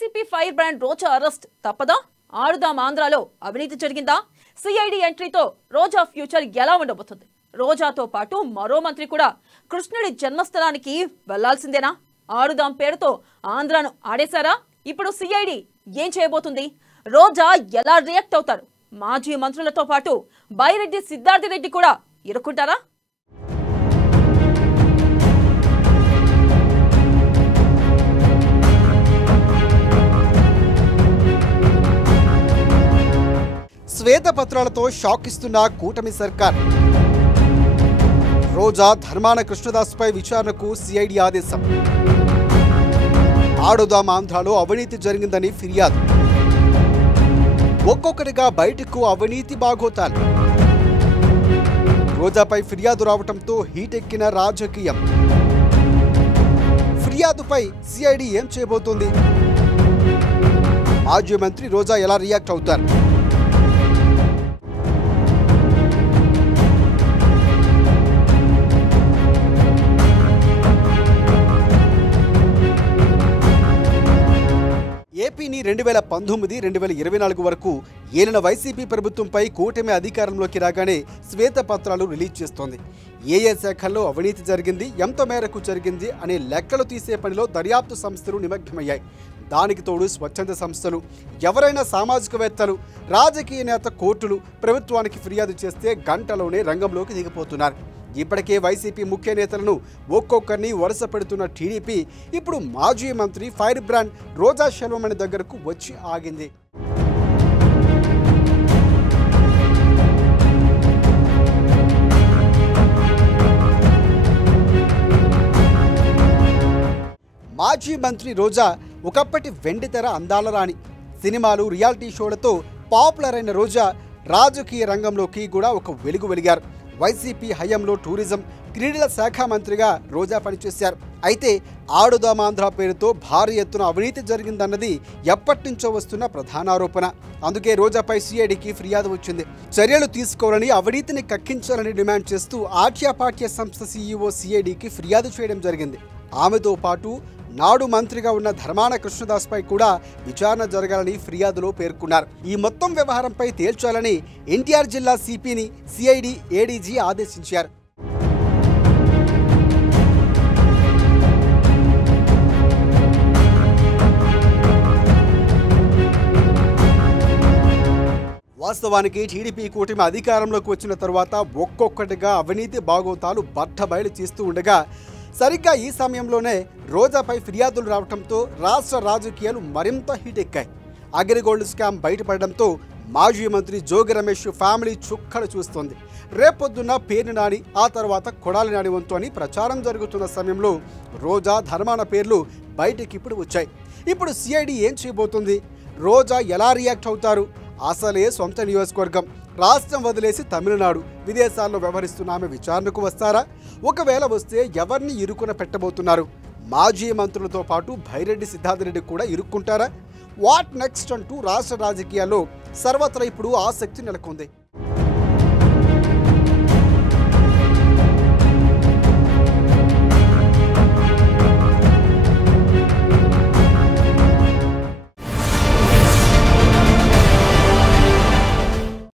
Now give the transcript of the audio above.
YCP fire brand రోజా arrest తప్పదా? ఆడుదాం ఆంధ్రాలో అవినీతి జరిగిందా? సిఐడి ఎంట్రీతో రోజా ఫ్యూచర్ ఎలా ఉండబోతుంది? రోజాతో పాటు మరో మంత్రి కూడా కృష్ణుడి జన్మస్థలానికి వెళ్లాల్సిందేనా? ఆడుదాం పేరుతో ఆంధ్రాను ఆడేశారా? ఇప్పుడు సిఐడి ఏం చేయబోతుంది? రోజా ఎలా రియాక్ట్ అవుతారు? మాజీ మంత్రులతో పాటు బైరెడ్డి సిద్ధార్థిరెడ్డి కూడా ఇరుక్కుంటారా? శ్వేతపత్రాలతో షాక్ ఇస్తున్న కూటమి సర్కార్. రోజా ధర్మాన కృష్ణదాస్పై విచారణకు సిఐడి ఆదేశం. ఆడుదాం ఆంధ్రాలో అవినీతి జరిగిందని ఫిర్యాదు. ఒక్కొక్కటిగా బయటకు అవినీతి బాగోతాలు. రోజాపై ఫిర్యాదు రావడంతో హీటెక్కిన రాజకీయం. ఫిర్యాదుపై సిఐడి ఏం చేయబోతోంది? మాజీ మంత్రి రోజా ఎలా రియాక్ట్ అవుతారు? ఏపీని 2019-2024 వరకు ఏలిన వైసీపీ ప్రభుత్వంపై కూటమి అధికారంలోకి రాగానే శ్వేతపత్రాలు రిలీజ్ చేస్తోంది. ఏ శాఖల్లో అవినీతి జరిగింది, ఎంత మేరకు జరిగింది అనే లెక్కలు తీసే పనిలో దర్యాప్తు సంస్థలు నిమగ్నమయ్యాయి. దానికి తోడు స్వచ్ఛంద సంస్థలు, ఎవరైనా సామాజికవేత్తలు, రాజకీయ నేత, కోర్టులు ప్రభుత్వానికి ఫిర్యాదు చేస్తే గంటలోనే రంగంలోకి దిగిపోతున్నారు. ఇప్పటికే వైసీపీ ముఖ్య నేతలను ఒక్కొక్కరిని వరుస పెడుతున్న టీడీపీ ఇప్పుడు మాజీ మంత్రి ఫైర్ బ్రాండ్ రోజా శర్మమణి దగ్గరకు వచ్చి ఆగింది. మాజీ మంత్రి రోజా ఒకప్పటి వెండితెర అందాల రాణి. సినిమాలు, రియాలిటీ షోలతో పాపులర్ అయిన రోజా రాజకీయ రంగంలోకి కూడా ఒక వెలుగు వెలిగారు. వైసీపీ హయాంలో టూరిజం, క్రీడల శాఖ మంత్రిగా రోజా పనిచేశారు. అయితే ఆడుదాం ఆంధ్ర పేరుతో భారీ ఎత్తున అవినీతి జరిగిందన్నది ఎప్పటి నుంచో వస్తున్న ప్రధాన ఆరోపణ. అందుకే రోజాపై సిఐడికి ఫిర్యాదు వచ్చింది. చర్యలు తీసుకోవాలని, అవినీతిని కక్కించాలని డిమాండ్ చేస్తూ ఆట్యాపాట్య సంస్థ సీఈఓ సిఐడికి ఫిర్యాదు చేయడం జరిగింది. ఆమెతో పాటు నాడు మంత్రిగా ఉన్న ధర్మాన కృష్ణదాస్పై కూడా విచారణ జరగాలని ఫిర్యాదులో పేర్కొన్నారు. ఈ మొత్తం వ్యవహారంపై తేల్చాలని ఎన్టీఆర్ జిల్లా సిపిని సిఐడి ఏడీజీ ఆదేశించారు. వాస్తవానికి టీడీపీ కూటమి అధికారంలోకి వచ్చిన తరువాత ఒక్కొక్కటిగా అవినీతి బాగోతాలు బట్టబయలు చేస్తూ ఉండగా సరిగ్గా ఈ సమయంలోనే రోజాపై ఫిర్యాదులు రావడంతో రాష్ట్ర రాజకీయాలు మరింత హీటెక్కాయి. అగ్రిగోల్డ్ స్కామ్ బయటపడడంతో మాజీ మంత్రి జోగి రమేష్ ఫ్యామిలీ చుక్కలు చూస్తోంది. రేపొద్దున్న పేర్ని నాని, ఆ తర్వాత కొడాలి నాని వంతు అని ప్రచారం జరుగుతున్న సమయంలో రోజా, ధర్మాన పేర్లు బయటికి ఇప్పుడు వచ్చాయి. ఇప్పుడు సిఐడి ఏం చేయబోతుంది? రోజా ఎలా రియాక్ట్ అవుతారు? అసలే సొంత నియోజకవర్గం, రాష్ట్రం వదిలేసి తమిళనాడు, విదేశాల్లో వ్యవహరిస్తున్న ఆమె విచారణకు వస్తారా? ఒకవేళ వస్తే ఎవరిని ఇరుకున పెట్టబోతున్నారు? మాజీ మంత్రులతో పాటు బైరెడ్డి సిద్ధార్థిరెడ్డి కూడా ఇరుక్కుంటారా? వాట్ నెక్స్ట్ అంటూ రాష్ట్ర రాజకీయాల్లో సర్వత్రా ఇప్పుడు ఆసక్తి నెలకొంది.